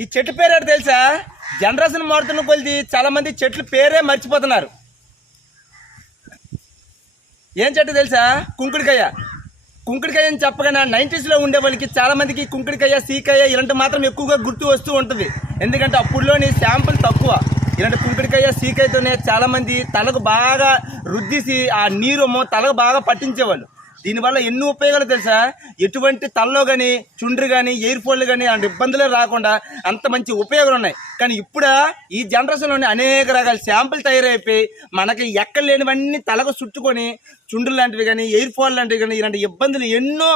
ఈ చెట్టు పేరు ఏంటో తెలుసా? జనరేషన్ మారుతున్న కొలిది చాలా మంది చెట్లు పేరే మర్చిపోతున్నారు. ఏం చెట్టు తెలుసా? కుంకుడికాయ. కుంకుడికాయ అని చెప్పగానే నైంటీస్లో ఉండే వాళ్ళకి చాలామందికి కుంకుడికాయ సీకాయ ఇలాంటి మాత్రం ఎక్కువగా గుర్తు వస్తూ ఉంటుంది. ఎందుకంటే అప్పుడులోని శాంపుల్ తక్కువ. ఇలాంటి కుంకుడికాయ సీకాయతోనే చాలామంది తలకు బాగా రుద్దిసి ఆ నీరుమో తలకు బాగా పట్టించేవాళ్ళు. దీనివల్ల ఎన్ని ఉపయోగాలు తెలుసా? ఎటువంటి తలలో కానీ చుండ్రు కానీ ఎయిర్ ఫోన్లు కానీ అలాంటి ఇబ్బందులే రాకుండా అంత మంచి ఉపయోగాలు ఉన్నాయి. కానీ ఇప్పుడు ఈ జనరేషన్లోని అనేక రకాల శాంపుల్ తయారైపోయి మనకి ఎక్కడ లేనివన్నీ తలకు చుట్టుకొని చుండ్రు లాంటివి కానీ ఎయిర్ ఫోన్ లాంటివి కానీ ఇలాంటి ఇబ్బందులు ఎన్నో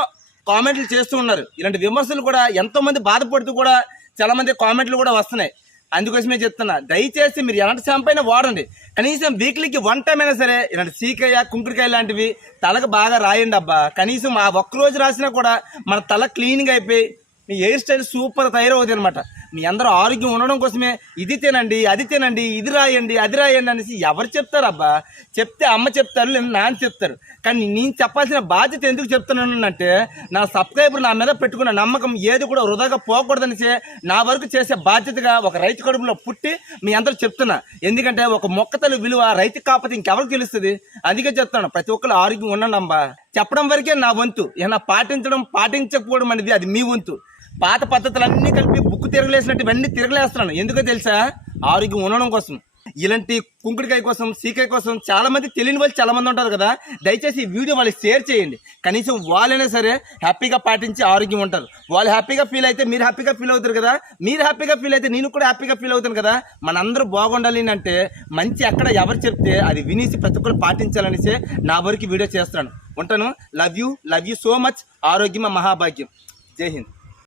కామెంట్లు చేస్తూ ఉన్నారు. ఇలాంటి విమర్శలు కూడా ఎంతోమంది బాధపడుతూ కూడా చాలామంది కామెంట్లు కూడా వస్తున్నాయి. అందుకోసమే చెప్తున్నా. దయచేసి మీరు ఎలాంటి షాంపూ అయినా వాడండి. కనీసం వీక్లీకి వన్ టైం అయినా సరే ఇలాంటి సీకాయ కుంకుడికాయ లాంటివి తలకు బాగా రాయండి అబ్బా. కనీసం ఆ ఒక్క రోజు రాసినా కూడా మన తల క్లీన్గా అయిపోయి మీ హెయిర్ స్టైల్ సూపర్ తయారవుతుంది అనమాట మీ అందరూ ఆరోగ్యం ఉండడం కోసమే ఇది తినండి అది తినండి ఇది రాయండి అది రాయండి అనేసి ఎవరు చెప్తారబ్బా చెప్తే అమ్మ చెప్తారు లేదా నాన్న చెప్తారు. కానీ నేను చెప్పాల్సిన బాధ్యత ఎందుకు చెప్తున్నాను అంటే నా సబ్స్క్రైబర్ నా మీద పెట్టుకున్న నమ్మకం ఏది కూడా వృధాగా పోకూడదనిసే నా వరకు చేసే బాధ్యతగా ఒక రైతు కడుపులో పుట్టి మీ అందరూ చెప్తున్నా. ఎందుకంటే ఒక మొక్కతలు విలువ రైతు కాకపోతే ఇంకెవరికి తెలుస్తుంది? అందుకే చెప్తాను ప్రతి ఒక్కరు ఆరోగ్యం ఉండండి అమ్మా చెప్పడం వరకే నా వంతు. ఏమన్నా పాటించడం పాటించకపోవడం అనేది అది మీ వంతు. పాత పద్ధతులన్నీ కలిపి బుక్ తిరగలేసినట్టు ఇవన్నీ తిరగలేస్తున్నాను. ఎందుకో తెలుసా? ఆరోగ్యం ఉండడం కోసం. ఇలాంటి కుంకుడికాయ కోసం సీకాయ కోసం చాలా మంది తెలియని వాళ్ళు చాలా మంది ఉంటారు కదా. దయచేసి ఈ వీడియో వాళ్ళకి షేర్ చేయండి. కనీసం వాళ్ళైనా సరే హ్యాపీగా పాటించి ఆరోగ్యం ఉంటారు. వాళ్ళు హ్యాపీగా ఫీల్ అయితే మీరు హ్యాపీగా ఫీల్ అవుతారు కదా. మీరు హ్యాపీగా ఫీల్ అయితే నేను కూడా హ్యాపీగా ఫీల్ అవుతాను కదా. మనందరూ బాగుండాలి అంటే మంచి ఎక్కడ ఎవరు చెప్తే అది వినేసి ప్రతి ఒక్కరు పాటించాలనేసి నా వరకు వీడియో చేస్తాను ఉంటాను. Love you love you so much ఆరోగ్యం మహాభాగ్యం. జై హింద్.